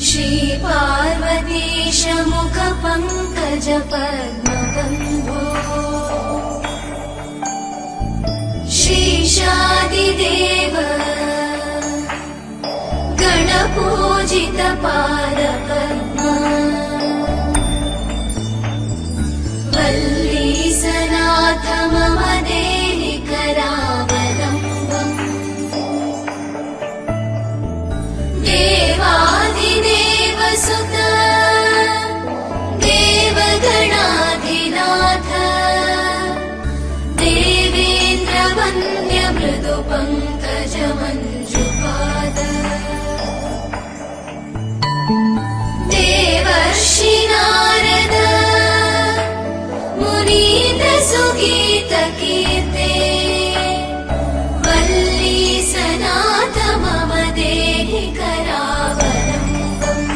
श्रीपार्वतीश मुखपङ्कजपद्मबन्धो श्रीशादिदेव गणपूजितपादपद्मा वल्लीसनाथ मम देहि करावलम्बम् देवादिदेव सुत देवगणाधिनाथ देवेन्द्रवन्द्य मृदुपङ्कजमञ्जुपाद देवर्षि नारद मुनीन्द्रसुगीतकीर्ते वल्लीसनाथ मम देहि करावलम्बम्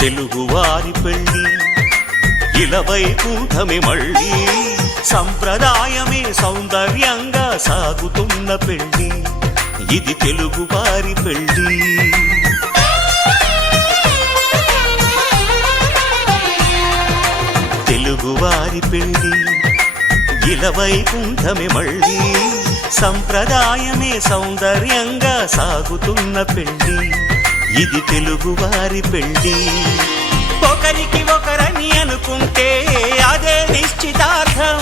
తెలుగువారి పెళ్ళి ఇలవైకుంఠమే మళ్ళీ సంప్రదాయమే సౌందర్యంగా సాగుతున్న పెళ్ళి ఇది తెలుగువారి పెళ్ళి తెలుగువారి పెళ్ళి ఇలవైకుంఠమే మళ్ళీ సంప్రదాయమే సౌందర్యంగా సాగుతున్న పెళ్ళి ఇది తెలుగువారి పెళ్ళి ఒకరికి ఒకరని అనుకుంటే అదే నిశ్చితార్థం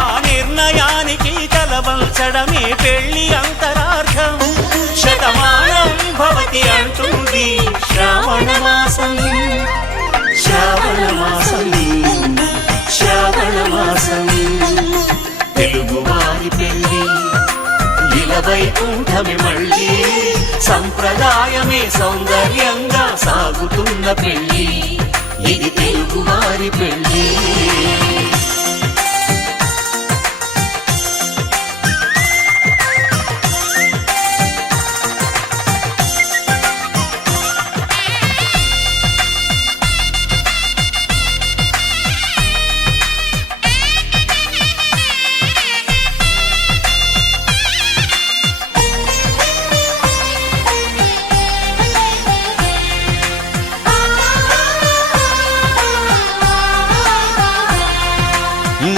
ఆ నిర్ణయానికి తలవంచడమే పెళ్ళి అంతరార్థం శతమానం భవతి అంటుంది శ్రావణ మాసం శ్రావణ మాసం శ్రావణ మాసం తెలుగువారి పెళ్ళి ఇలవైకుంఠమే మళ్ళీ సంప్రదాయమే సౌందర్యంగా సాగుతున్న పెళ్ళి ఇది తెలుగువారి పెళ్ళి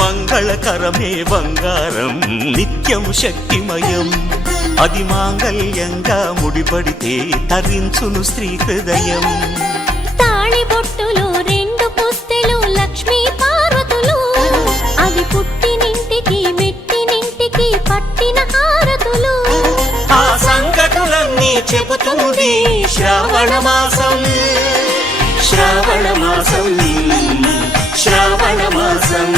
మంగళకరమే బంగారం నిత్యం శక్తిమయం అది మాంగళ్యంగా ముడిపడితే తరించును స్త్రీ హృదయం తాళిబొట్టులు రెండు పుస్తెలు లక్ష్మీ పార్వతులు అవి పుట్టినింటికి మెట్టినింటికి పట్టిన హారతులు ఆ సంగతులన్నీ చెబుతుంది శ్రావణ మాసం శ్రావణ మాసం శ్రావణ మాసం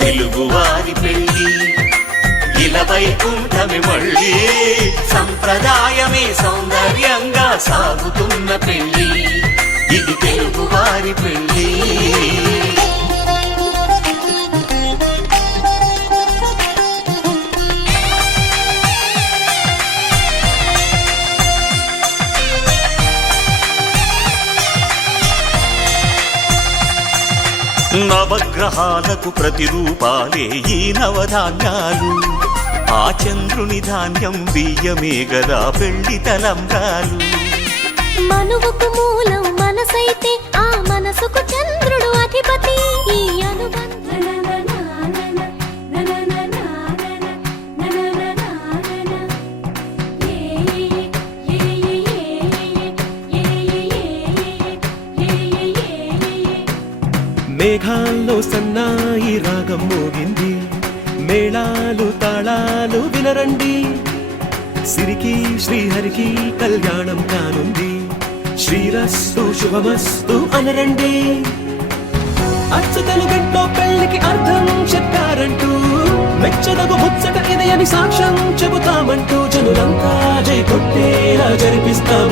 తెలుగువారి పెళ్ళి ఇలవైకుంఠమే మళ్ళీ సంప్రదాయమే సౌందర్యంగా సాగుతున్న పెళ్ళి ఇది తెలుగువారి పెళ్ళి నవగ్రహాలకు ప్రతిరూపాలే ఈ నవధాన్యాలు ఆ చంద్రుని ధాన్యం బియ్యమే గదా పెళ్లి తలంబ్రాలు మనువుకు మూలం మనసైతే ఆ మనసుకు చంద్రుడు అధిపతి ఈ మేఘాల్లో సన్నాయి రాగం మోగింది మేళాలు తాళాలు వినరండి సిరికి శ్రీహరికి కళ్యాణం కానుంది శ్రీరస్తు శుభమస్తు అనరండి అచ్చు తెలుగంటో పెళ్లికి అర్థం చెప్పారంటూ మెచ్చదగు ముచ్చట ఇది అని సాక్ష్యం చెబుతామంటూ జనుల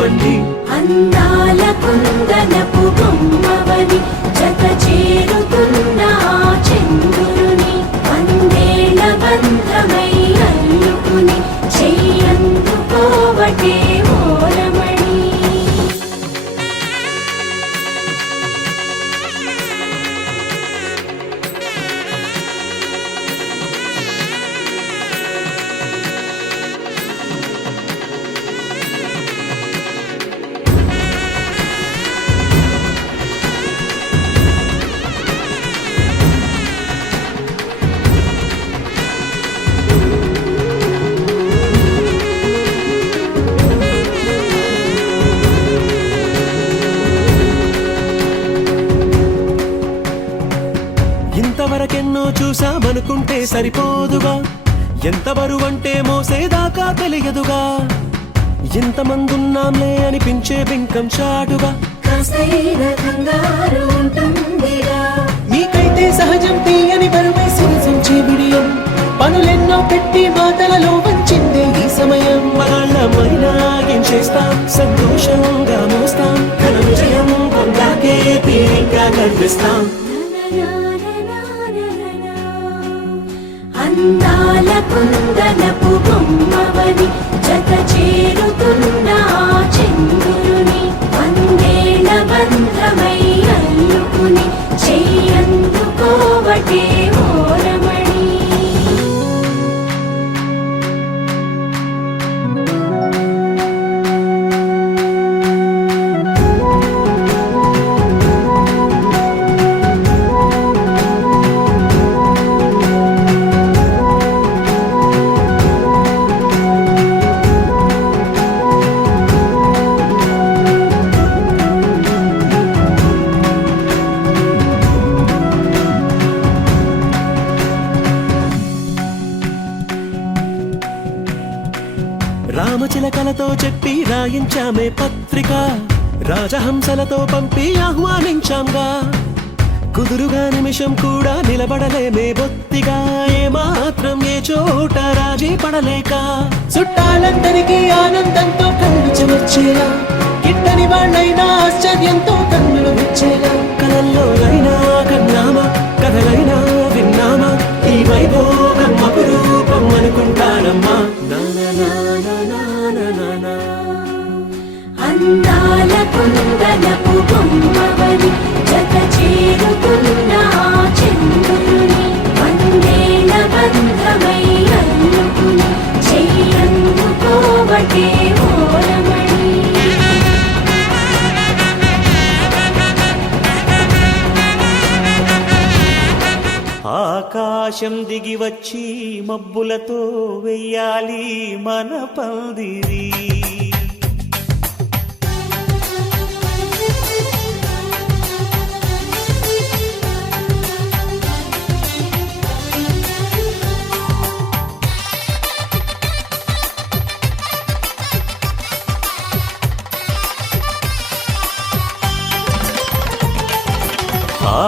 ఓరమండి. అందాల కుందనపు బొమ్మవని జత చేరుతున్న ఆ చంద్రుని వందేళ్ల బంధమై అల్లుకుని చెయ్యందుకోవటే ఓరమణి. ఇంతవరకెన్నో చూసామనుకుంటే సరిపోదుగా, ఎంత బరువంటే మోసేదాకా తెలియదుగా, ఇంతమందున్నాంలే అనిపించే బింకం చాటుగా. కాస్తైన కంగారు ఉంటుందిగా, మీకైతే సహజం తీయని బరువై సంచే బిడియం, పనులెన్నో పెట్టి మాటలలో వంచిందే ఈ సమయం. మగాళ్ళమైనా ఏం చేస్తాం, సంతోషంగా మోస్తాం, ఘన విజయం పొందాకే తీరిగ్గా గర్విస్తాం. అందాల కుందనపు బొమ్మవని జత చేరుతున్న ఆ చంద్రుని వందేళ్ల బంధమై అల్లుకుని చెయ్యందుకోవటే ఓరమణి. రామచిలకలతో చెప్పి రాయించామే పత్రిక, రాజహంసలతో పంపి ఆహ్వానించాంగా, కుదురుగా నిమిషం కూడా నిలబడలేమే బొత్తిగా, ఏమాత్రం ఏ చోట రాజీ పడలేక, చుట్టాలందరికీ ఆనందంతో కళ్ళు చెమర్చేలా, గిట్టని వాళ్ళైనా ఆశ్చర్యంతో కన్నులు విచ్చేలా, కలల్లోనైనా కన్నామా కథలైనా విన్నామా, ఈ వైభోగం అపురూపం అనుకుంటానమ్మా. అందాల కుందనపు బొమ్మవని జత చేరుతున్న ఆ చంద్రుని వందేళ్ల బంధమై అల్లుకుని చెయ్యందుకోవటే ఓరమణి. ఆకాశం దిగి వచ్చి మబ్బులతో వెయ్యాలి మన పందిరి.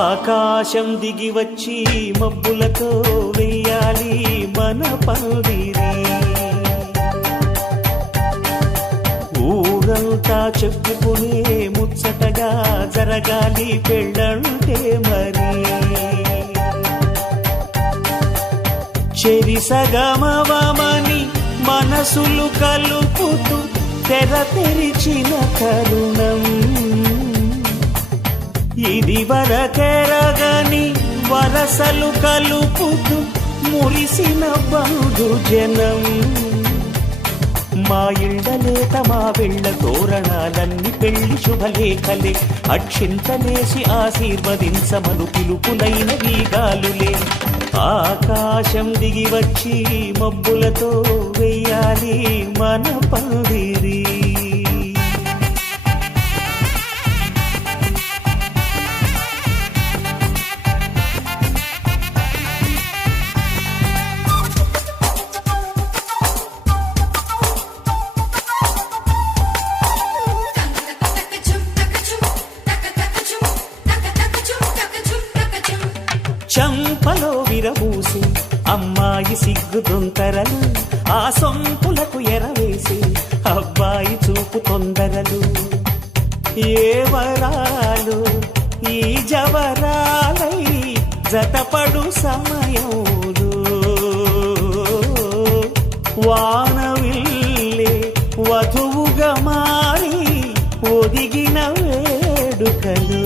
ఆకాశం దిగి వచ్చి మబ్బులతో వెయ్యాలి మన పందిరి. ఊరంతా చెప్పుకునే ముచ్చటగా జరగాలి పెళ్ళంటే మరి. చెరిసగమవమని మనసులు కలుపుతూ తెర తెరిచిన తరుణం, ఇది వరకెరగని వరసలు కలుపుతూ మురిసిన బంధుజనం. మా ఇళ్ళలేత మా వెళ్ళ తోరణాలన్నీ పెళ్లి శుభలేఖలే, అక్షింతలేసి ఆశీర్వదించమను పిలుపులైన వీగాలులే. ఆకాశం దిగి వచ్చి మబ్బులతో వెయ్యాలి మన పందిరి. చంపలో విరబూసి అమ్మాయి సిగ్గు దొంతరలు, ఆ సొంపులకు ఎరవేసి అబ్బాయి చూపు ఎందుకు తొందరలు ఏ వరాలు ఈ జవరాలై జతపడు సమయంలో వానవిల్లే వధువుగా మారి ఒదిగిన వేడుకలు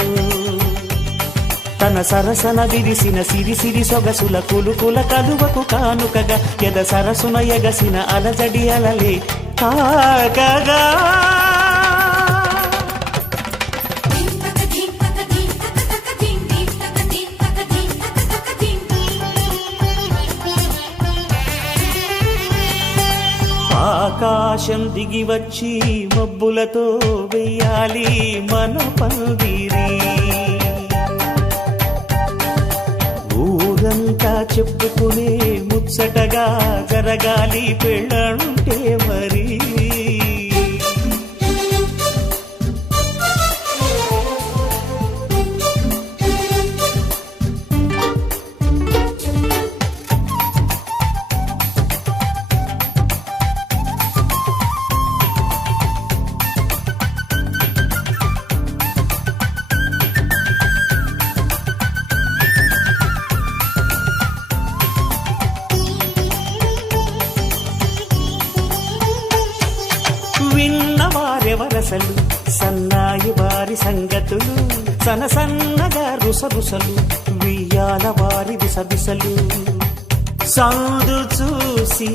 తన సరసన విరిసిన సిరిసిరి సొగసుల కులుకుల కలువకు కానుకగా ఎద సరసున ఎగసిన అలజడి అలలే తాకగా ఆకాశం దిగి వచ్చి మబ్బులతో వెయ్యాలి మన పందిరి ఊరంతా చెప్పుకునే ముచ్చటగా జరగాలి పెళ్ళంటే మరి విన్నవారెవరసలు సన్నాయి వారి సంగతులు సన్నగా రుసరుసలు వియ్యాల వారి విసవిసలు సందు చూసి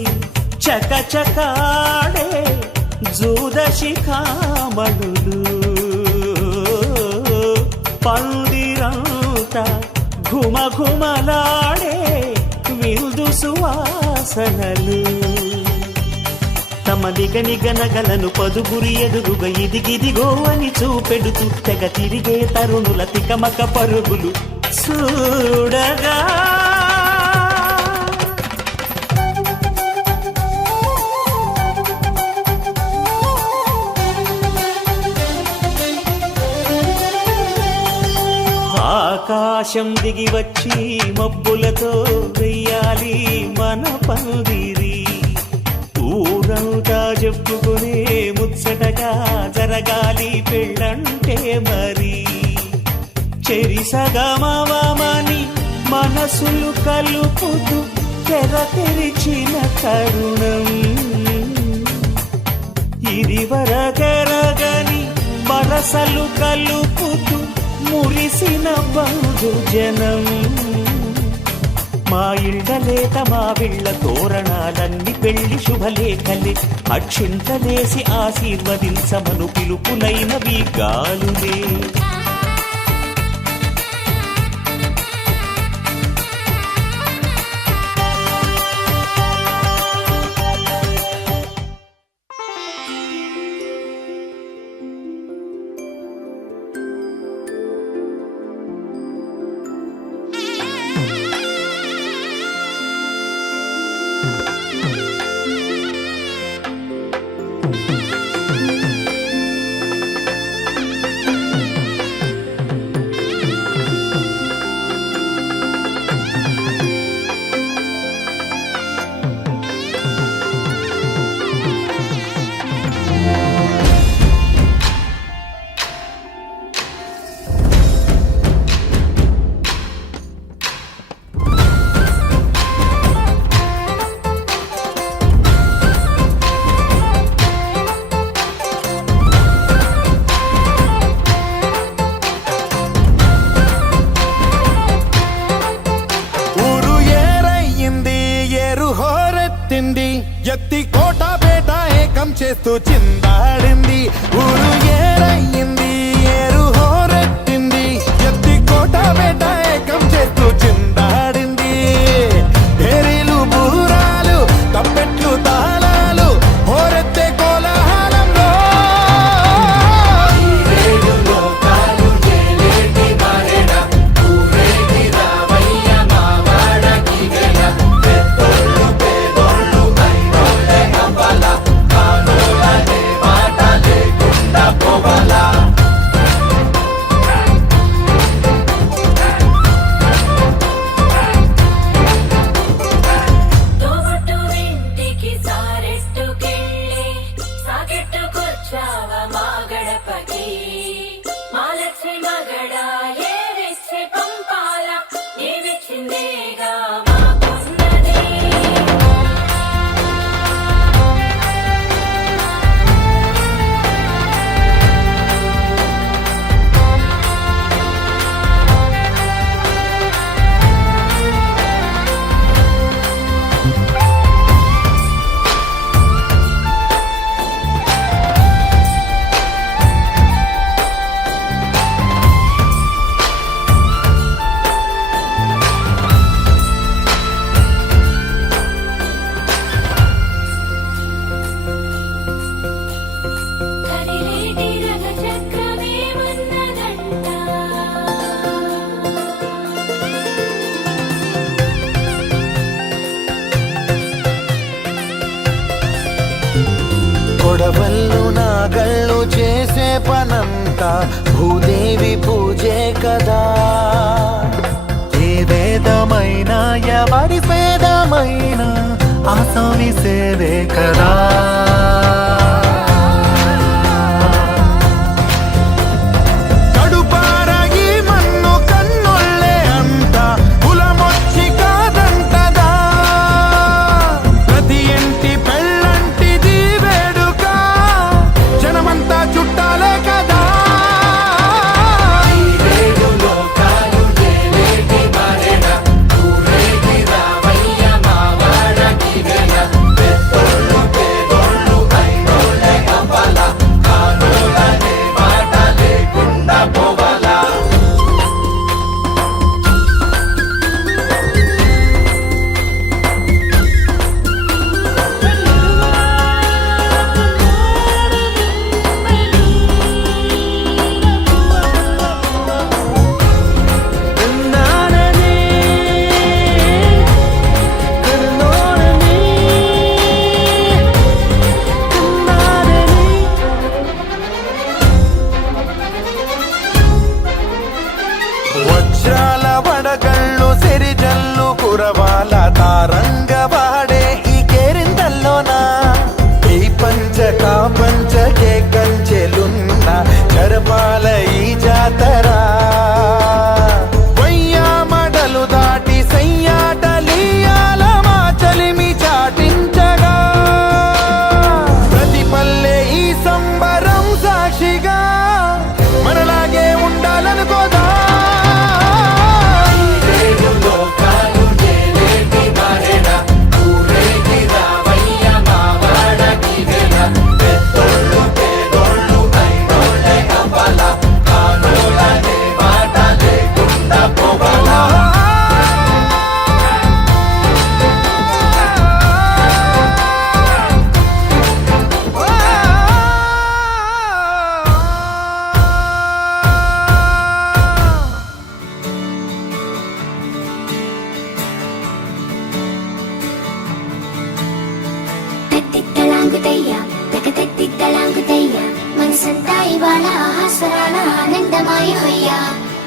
చకచకాడే జూదశిఖామణులు పందిరంతా ఘుమఘుమలాడే విందు సువాసనలు తమ నిగనగలను పదుగురి ఎదురుగా ఇదిగిదిగో అని చూపెడుతూ తెగ తిరిగే తరుణుల తికమక పరుగులు చూడగా ఆకాశం దిగి వచ్చి మబ్బులతో వెయ్యాలి మన పందిరి ఊరంతా చెప్పుకునే ముచ్చటగా జరగాలి పెళ్ళంటే మరి చెరిసగమవమని మనసులు కలుపుతూ తెర తెరిచిన తరుణం ఇది వరకెరగని వరసలు కలుపుతూ మురిసిన బంధు జనం మా ఇళ్ళలేత మా విళ్ళ తోరణాలన్నీ పెళ్లి శుభలేఖలే అక్షింతలేసి ఆశీర్వదించమను పిలుపులైనవి గాలులే ఎత్తి కోట బేట ఏకం చేస్తూ చిందాడింది ఊరు ఏరయ్యింది ఏరు హోరెత్తింది ఎత్తి కోట బేట ఏకం చేస్తూ చిందాడింది ఢేరీలు బూరాలు తప్పెట్లు తాళాలు హోరెత్తే కోలాహలంలో కొడవళ్ళు నాగళ్ళు చేసే పనంతా భూదేవి పూజే కదా. ఏ వేదమైనా ఎవరి పేదమైనా ఆసామి సేవే కదా. వజ్రాల వడగళ్ళు సిరిజల్లు కురవాల తారంగ వాడే ఈ కేరింతల్లోనా. ఈ పంచకా పంచకే కంచెలున్న జరపాల ఈ జాతరా. వయ్యామడలు దాటి సయ్యాటలీయాల మా చలిమి చాటించగా. ప్రతి పల్లె ఈ సంబరం సాక్షిగా మనలాగే ఉండాలనుకోదా. తెత్తిద్దలాంగుతయ్యా తెగతెత్తిద్దలాంగుతయ్యా మనసంతా ఇవాళ ఆహాస్వరాల ఆనందమాయ హొయ్యా.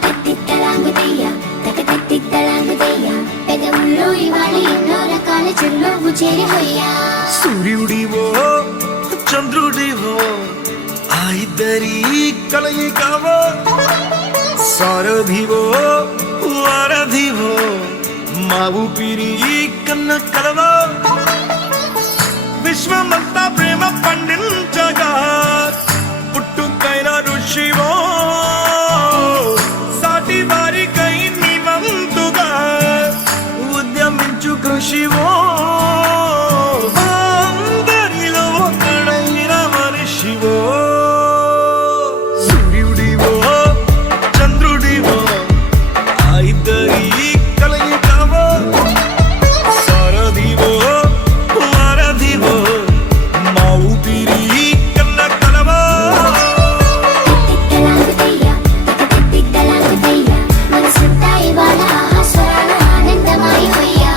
తెత్తిద్దలాంగుతయ్యా తెగతెత్తిద్దలాంగుతయ్యా పెదవుల్లో ఇవాళ ఎన్నో రకాల చిరునవ్వు చేరి హొయ్యా. సూర్యుడివో చంద్రుడివో ఆ ఇద్దరి కలయికవో. సారథివో వారధివో మా ఊపిరి కన్న కలవో. విశ్వమంతా ప్రేమ పండించగా పుట్టుకైన ఋషివో. సాటి వారికై నివంతుగా ఉద్యమించు కృషివో. అందరిలో ఒకడైన మనిషివో. సూర్యుడివో చంద్రుడివో ఆ ఇద్దరి కలయికవో. సారథివో వారధివో మా ఊపిరి కన్న కలవో. తెత్తిద్దలాంగుతయ్యా తెగతెత్తిద్దలాంగుతయ్యా మనసంతా ఇవాళ ఆహాస్వరాల ఆనందమాయ హొయ్యా.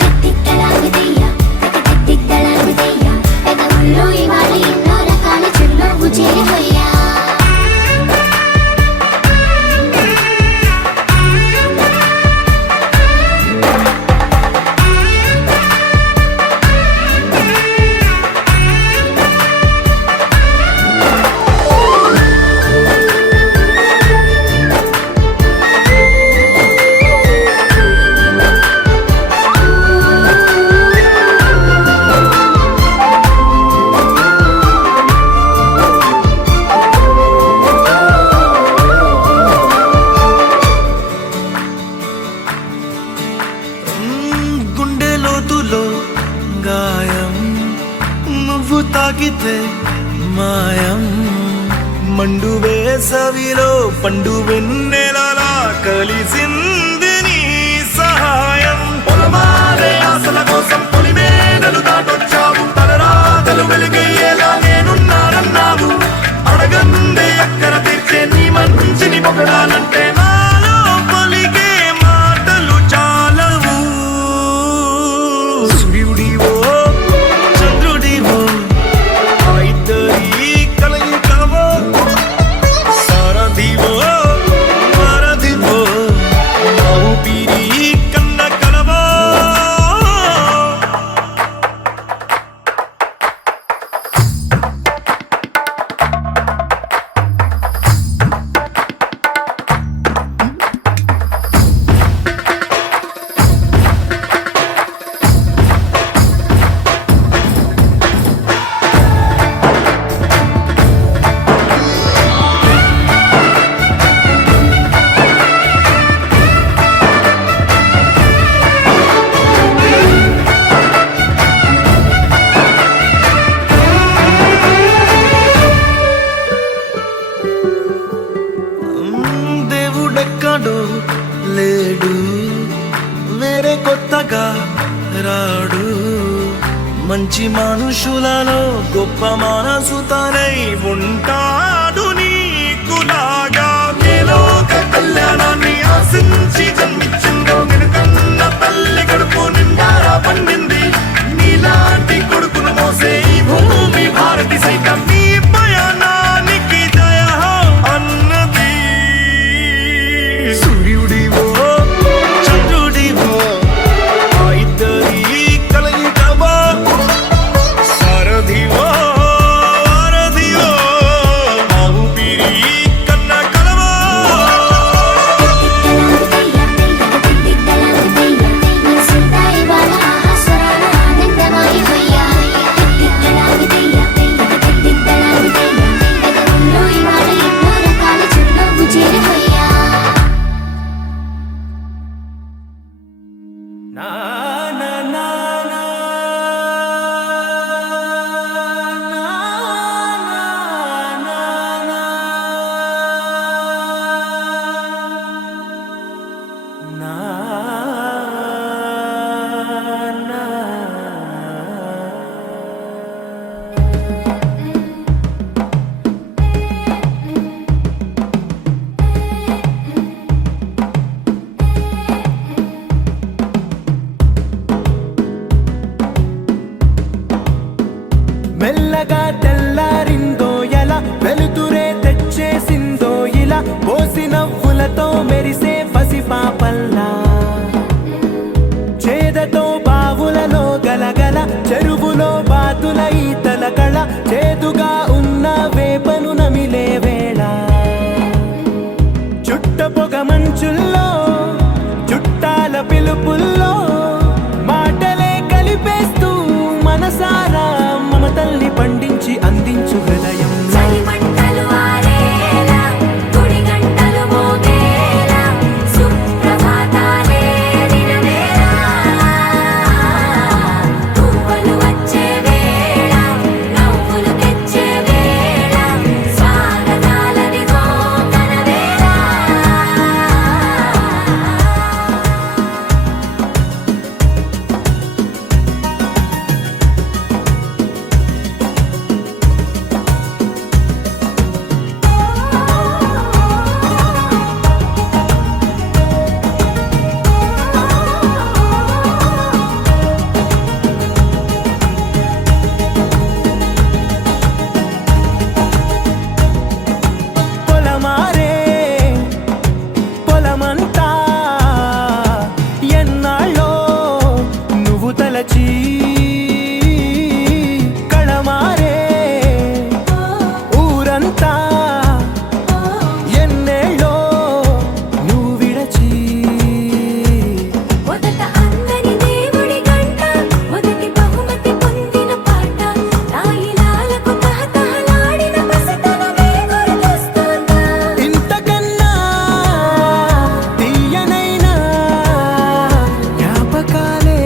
తెత్తిద్దలాంగుతయ్యా తెగతెత్తిద్దలాంగుతయ్యా పెదవుల్లో ఇవాళ ఎన్నో రకాల చిరునవ్వు చేరి హొయ్యా. గుండె లోతులో గాయం నువ్వు తాకితే మాయం. మండు వేసవిలో పండు వెన్నెలలా కలిసింది నీ సహాయం. పొలమారే ఆశల కోసం పొలిమేనలు దాటొచ్చావు. తలరాతలు వెలుగయ్యేలా నేనున్నానన్నావు. అడగందే అక్కర తీర్చే నీ మంచిని పొగడాలంటే నాలో పలికే మాటలు చాలవు. సూర్యుడివో చంద్రుడివో ఆ ఇద్దరి మంచి మనుషులలో గొప్ప మనసు తనై ఉంటాడు నీకులాగా లోక కళ్యాణాన్ని ఆశించి జన్మించిందో నిన్నుకన్న తల్లి కడుపు నిండారా పండింది నీలాంటి కొడుకును మోసే ఈ భూమి భారతి సైతం నీ పయనానికి జయ అన్నది సూర్యుడివో చంద్రుడివో ఆ ఇద్దరి కలయికవో సారథివో వారధివో ఆ ఊపిరి కన్న కలవో నా నా నా నా నా నా మెల్లగా తెల్లారిందో ఎలా వెలుతురే తెచ్చేసిందో ఇలా పోసి నవ్వులతో మెరిసే పసిపాపల్లా చేదతో బావులలో గలగల చెరువులో బాతుల ఈతల కళ చేదుగా ఉన్న వేపను నమిలే వేళ చుట్ట పొగ మంచుల్లో చుట్టాల పిలుపుల్లో మాటలే కలిపేస్తూ మనసారా మమతల్ని పండించి అందించు హృదయం చలిమంటలు ఆరేలా గుడి గంటలు మోగేలా సుప్రభాతాలే దినవేళ పువ్వులు వచ్చే వేళ నవ్వులు తెచ్చే వేళ స్వాగతాలదిగో కనవేళ పొలమారే పొలమంతా ఎన్నాళ్ళో నువ్వు తలచి కళమారే ఊరంతా ఎన్నేళ్ళో నువ్వు విడచి మొదట అందరి దేవుడి గంట మొదటి బహుమతి పొందిన పాట తాయిలాలకు తహతహలాడిన పసితనమే గుర్తొస్తుందా ఇంతకన్నా తీయనైనా జ్ఞాపకాలే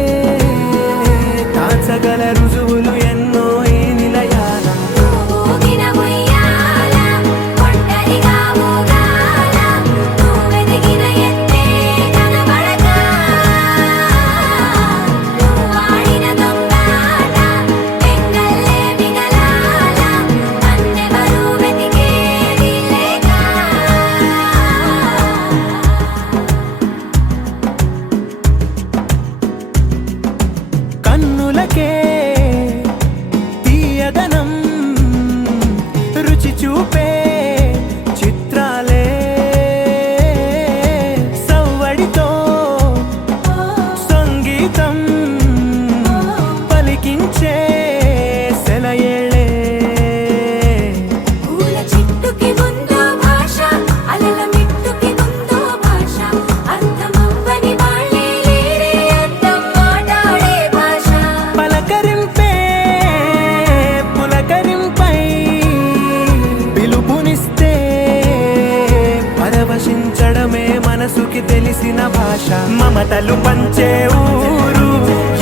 దాచగల రుజువులు ఎన్నో ఈ నిలయాల ఊగిన ఉయ్యాల ఒంటరిగా ఊగాల నువ్వెదిగిన ఎత్తే కనబడక నువ్వాడిన దొంగాట పెంగల్లే మిగలాల నన్నెవరూ వెతికేది లేక కన్నులకే తీయదనం రుచి చూపే చిత్రాలే సవ్వడితో సంగీతం పలికించే సెలయేళే పూల చిట్టుకి ఉందో భాష అలల మిట్టుకి ఉందో భాష అర్థమవ్వని వాళ్ళే లేరే అర్థం మాట్లాడే భాష పలకరింపే పులకరింపై పిలుపునిస్తే పరవశించడమే మనసుకి తెలిసిన భాష మమతలు పంచే ఊరు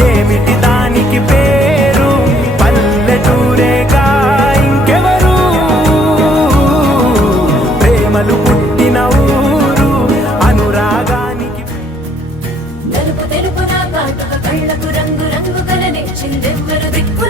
ఏమిటి దానికి పేరు పల్లెటూరేగా ఇంకెవరు ప్రేమలు పుట్టిన ఊరు అనురాగానికి నలుపు తెలుపు నా కాటుక కళ్ళకు రంగు రంగు కలనే చిందెవ్వరు దిక్కు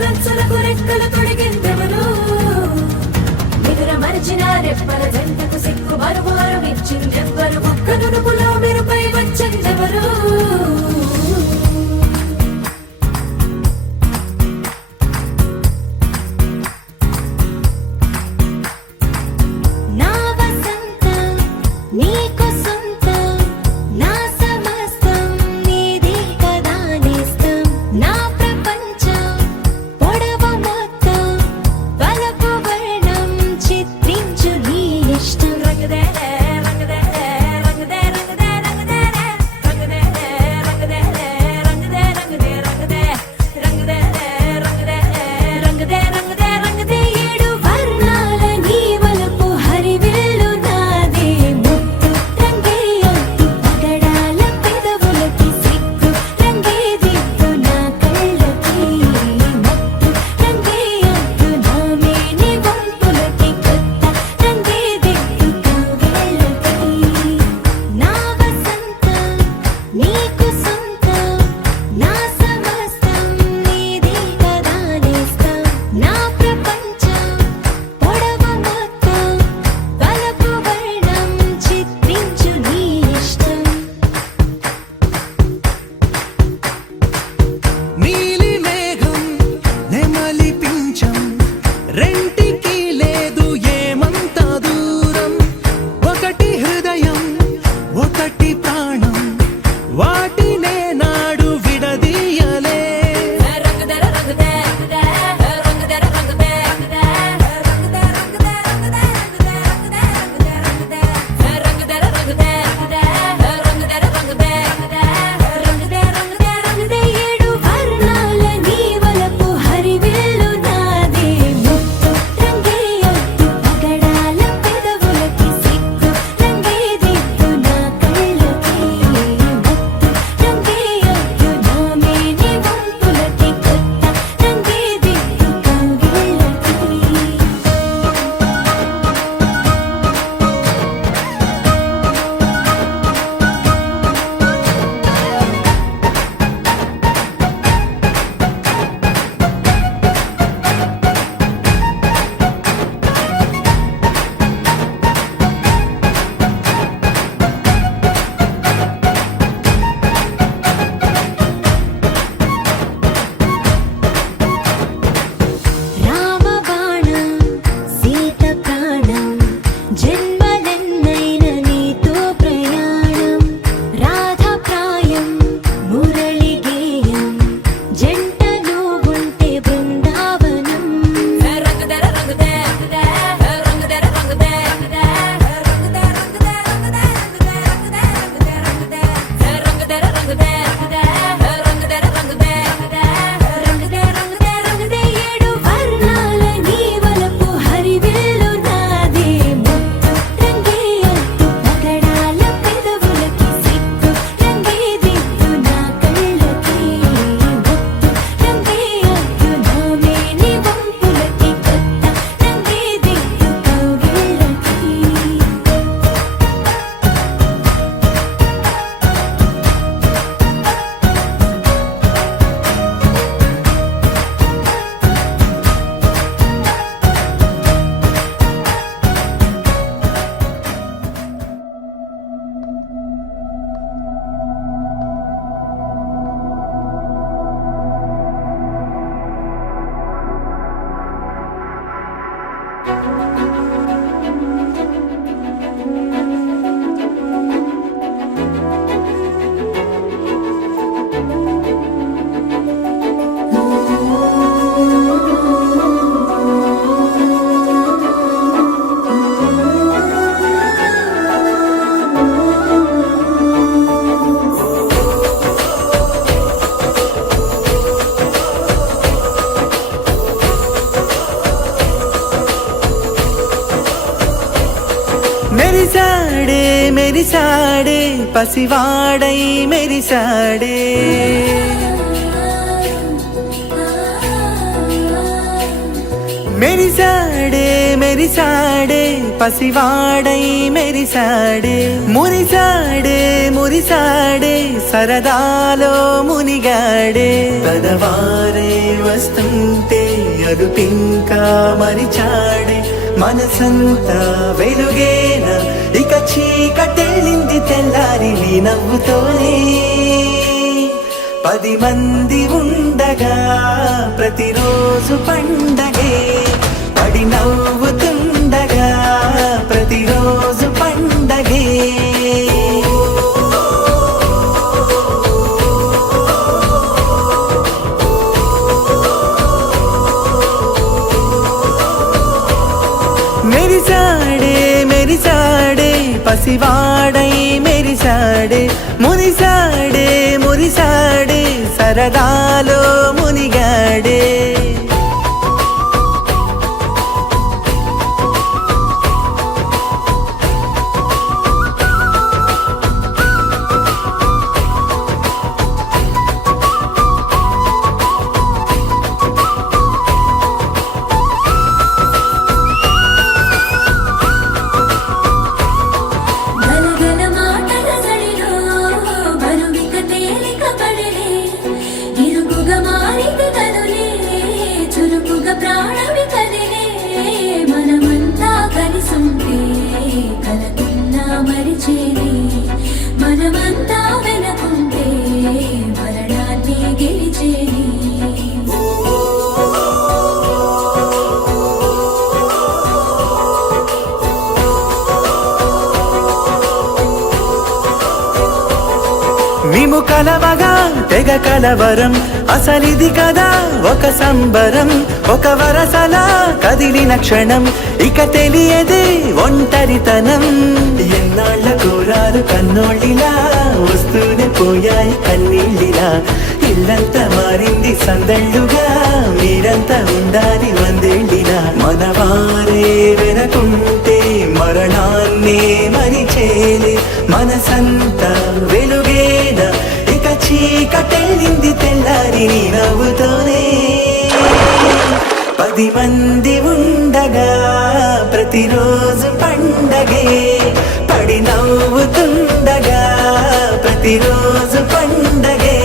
రెంటికి లేదు ఏమంత దూరం, ఒకటి హృదయం ఒకటి ప్రాణం, వాటినే నాడు విడదీయలే. ఏడు వర్ణాల నీ వలపు హరివిల్లు నాదే ముత్తు రంగేయొద్దు పగడాల పెదవులకి సిగ్గు రంగేదిద్దు నా కళ్ళకి ముత్తు రంగేయొద్దు నా మేని వంపులకి కొత్త రంగేదిద్దు కౌగిళ్ళకి. రామబాణం సీత ప్రాణం జన్మలెన్నైన నీతో ప్రయాణం, రాధప్రాయం మురళి గేయం జంట నువ్వుంటే బృందావనం. ఏడు వర్ణాల నీ వలపు హరివిల్లు నాదే ముత్తు రంగేయొద్దు పగడాల పెదవులకి సిగ్గు రంగేదిద్దు నా కళ్ళకి ముత్తు రంగేయొద్దు నా మేని వంపులకి కొత్త రంగేదిద్దు కౌగిళ్ళకి. మెరిసాడే మెరిసాడే పసివాడై మెరిసాడే, మెరిసాడే మెరిసాడే పసివాడై మెరిసాడే, మురిసాడే మురిసాడే సరదాలో మునిగాడే. పదవారే వస్తుంటే అరుపింకా మరిచాడే, మనసంతా వెలుగేన ఇక చీకటెళ్ళింది తెల్లారి నీ నవ్వుతోనే. 10 మంది ఉండగా ప్రతిరోజు పండగే, పడి నవ్వుతుండగా ప్రతిరోజు పండగే. మెరిసాడే మెరిసాడే పసివాడై మెరిసాడే, మురిసాడే మురిసాడే సరదాలో మునిగాడే. గలగల మాటల సడిలో బరువిక తేలిక పడలే, ఇరుగుగా మారిన కనులే మేము కలవగా తెగ కలవరం, అసలిది కదా ఒక సంబరం. ఒక వరసలా కదిలిన క్షణం, ఇక తెలియదే ఒంటరితనం. ఎన్నాళ్ళ కోరాలు కన్నోళ్ళిలా, వస్తూనే పోయాయి కన్నీళ్ళిలా. ఇల్లంతా మారింది సందళ్ళుగా, మీరంతా ఉండాలి వందేళ్ళిలా. మనవారే వెనకుంటే మరణాన్నే మరిచేలే, మనసంతా వెలుగేన ఇక చీకటెళ్ళింది తెల్లారి నీ నవ్వుతోనే. 10 మంది ఉండగా ప్రతిరోజు పండగే, పడి నవ్వుతుండగా ప్రతిరోజు పండగే.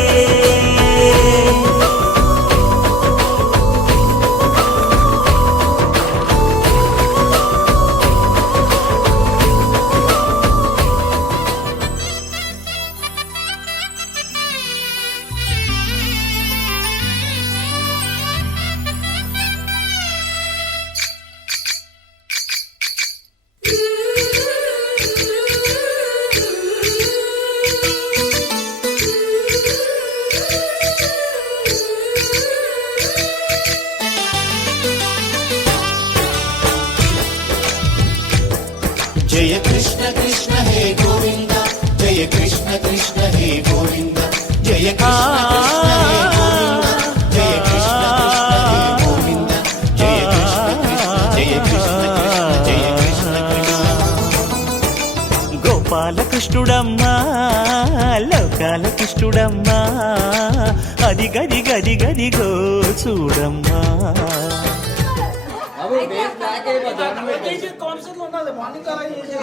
జయ కృష్ణ కృష్ణ హే గోవింద, జయ కృష్ణ కృష్ణ హే గోవింద, జయ కృష్ణ కృష్ణ హే గోవింద, జయ కృష్ణ కృష్ణ హే గోవింద, జయ కృష్ణ కృష్ణ జయ కృష్ణ కృష్ణ జయ కృష్ణ కృష్ణ. గోపాలకృష్ణుడమ్మా లోకాల కృష్ణుడమ్మా, అది గది గది గదిగో చూడమ్మా.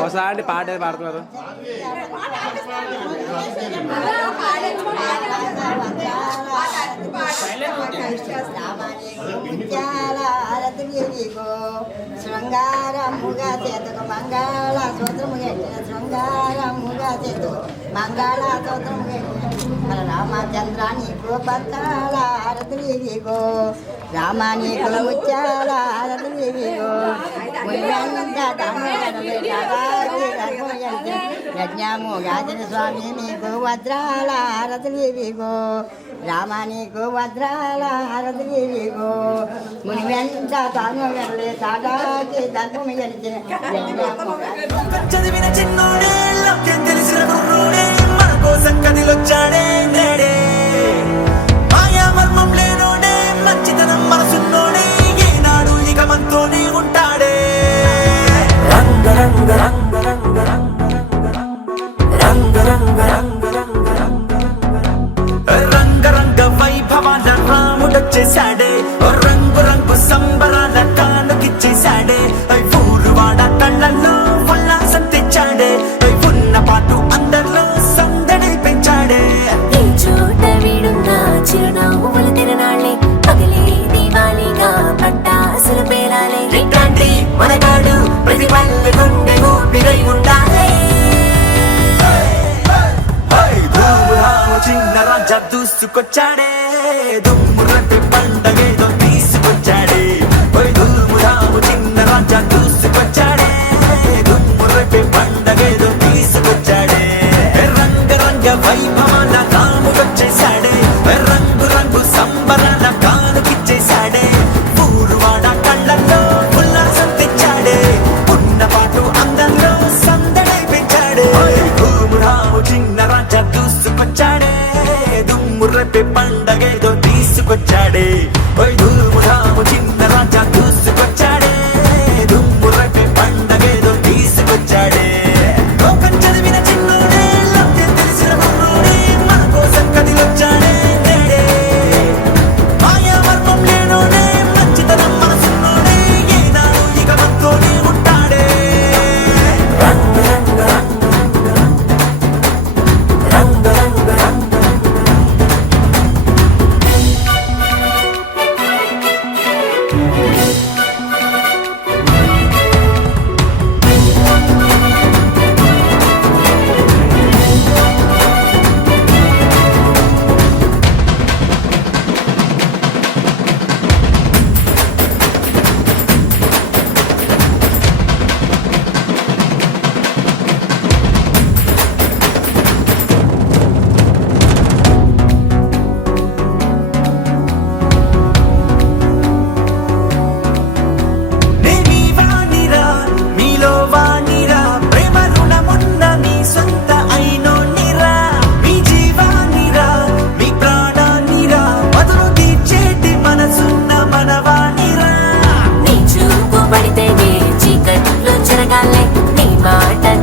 ఒకసారి పాట ఏది పాడుతున్నారు? శృంగారముగా చేతుకు మంగళ సూత్రము గట్టిన, శృంగారముగా చేతుకు మంగళ సూత్రము గట్టిన. మన రామచంద్ర నీకు బత్తాల హారతులిగో, రామ నీకు ముత్యాల హారతులిగో. యజ్ఞము గాజన స్వామి నీకు వజ్రాల హారతులిగో, రామ నీకు వజ్రాల హారతులిగో. ముని వెంట తాను వెళ్ళి తాటాకి ధర్మము గెలిచిన చదివిన చిన్నోడే, లోక్యం తెలిసిన కుర్రోడే, మన కోసం కదిలొచ్చాడే నేడే. మాయా మర్మం లేనోడే, మంచితనం మనసున్నోడే, ఏనాడు ఇక మనతోనే ఉంటాడే. రంగ రంగ రంగ రంగ రంగ రంగ రంగ రంగ రంగ రంగ వైభవాల రాముడొచ్చేశాడే, రంగు రంగు సంబరాల కానుకిచ్చేశాడే. ఊరు వాడ కళ్ళల్లో ఉల్లాసం తెచ్చాడే, ఉన్న పాటు అందరిలో సందడి పెంచాడే. ఈ చోట వీడున్న చిరునవ్వులు తిరణాళ్ళే, పగిలే దివాళీగా పట్టాసులు పేరాలే. ఇట్లాంటి మనగాడు ప్రతి పల్లె గుండె ఊపిరై ఉండాలి. ధూమురాము చిన్న రాజా దూసుకొచ్చాడే, దుమ్మురటి పండగేదో తీసుకొచ్చాడే. ధూమురాము చిన్న రాజా దూసుకొచ్చాడే, దుమ్మురటి పండగేదో తీసుకొచ్చాడే. రంగ రంగ వైభవాల రాముడొచ్చేశాడే, రంగు రంగు సంబరాల కానుకిచ్చేశాడే. ఊరువాడ కళ్ళల్లో ఉల్లాసం తెచ్చాడే, ఉన్న పాటు అందరిలో సందడి పెంచాడే. ధూమురాము చిన్న రాజా దూసుకొచ్చాడే, దుమ్మురటి పండగేదో తీసుకొచ్చాడే.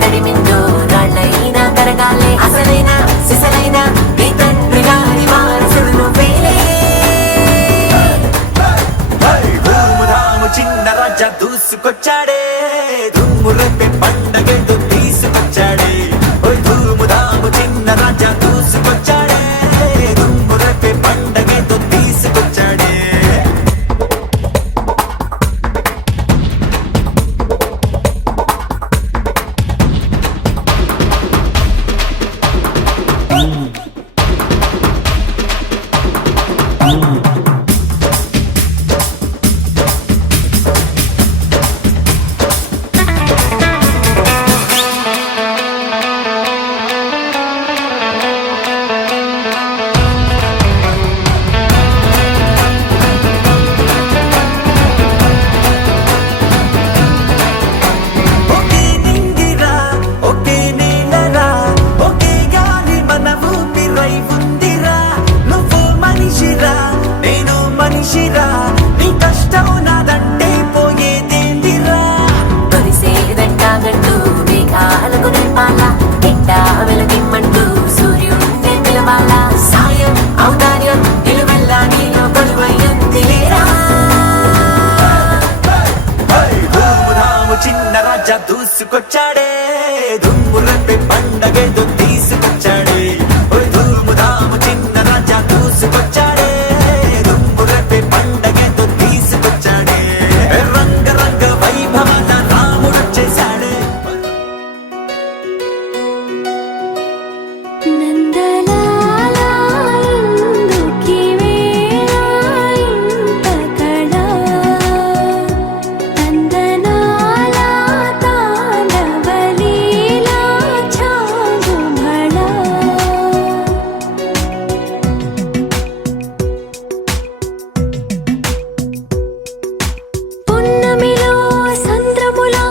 తడిమిందో రాళ్ళైనా కరగాలే అసలైన సిసలైన నీ తండ్రి గారి వారసుడు నువ్వేలే ధూముధాము చిన్న రాజా దూసుకొచ్చాడే దుమ్ము రేపే పండగేదో తీసుకొచ్చాడే ఓయ్ ధూముధాము చిన్న రాజా దూసుకొచ్చాడే దుమ్ము రేపే పండగేదో తీసుకొచ్చాడే ఒకే నింగిరా ఒకే నేలరా ఒకే గాలి మన ఊపిరై ఉందిరా నువ్వు మనిషిరా నేను మనిషిరా నీ కష్టం నాదంటే పోయేదేందిరా తొలిసేదంటాగంటూ మేఘాలకు నింపాల ఎండా వెలుగిమ్మంటూ సూర్యుడిని పిలవాల సాయం ఔదార్యం నిలువెల్లా నీలో కొలువయ్యుంది లేరా ధూముధాము చిన్న రాజా దూసుకొచ్చాడే దుమ్ము రేపే పండగేదో తీసుకొచ్చాడే ఓయ్ ధూముధాము చిన్న రాజా దూసుకొచ్చాడే దుమ్ము రేపే పండగేదో తీసుకొచ్చాడే రంగ రంగ వైభవాల రాముడొచ్చేశాడే నందలాలా ఇందుకి వేళ ఇంతకడా నందనాలా తాండవలీలా చాగుమళా పున్నమిలో సంద్రములా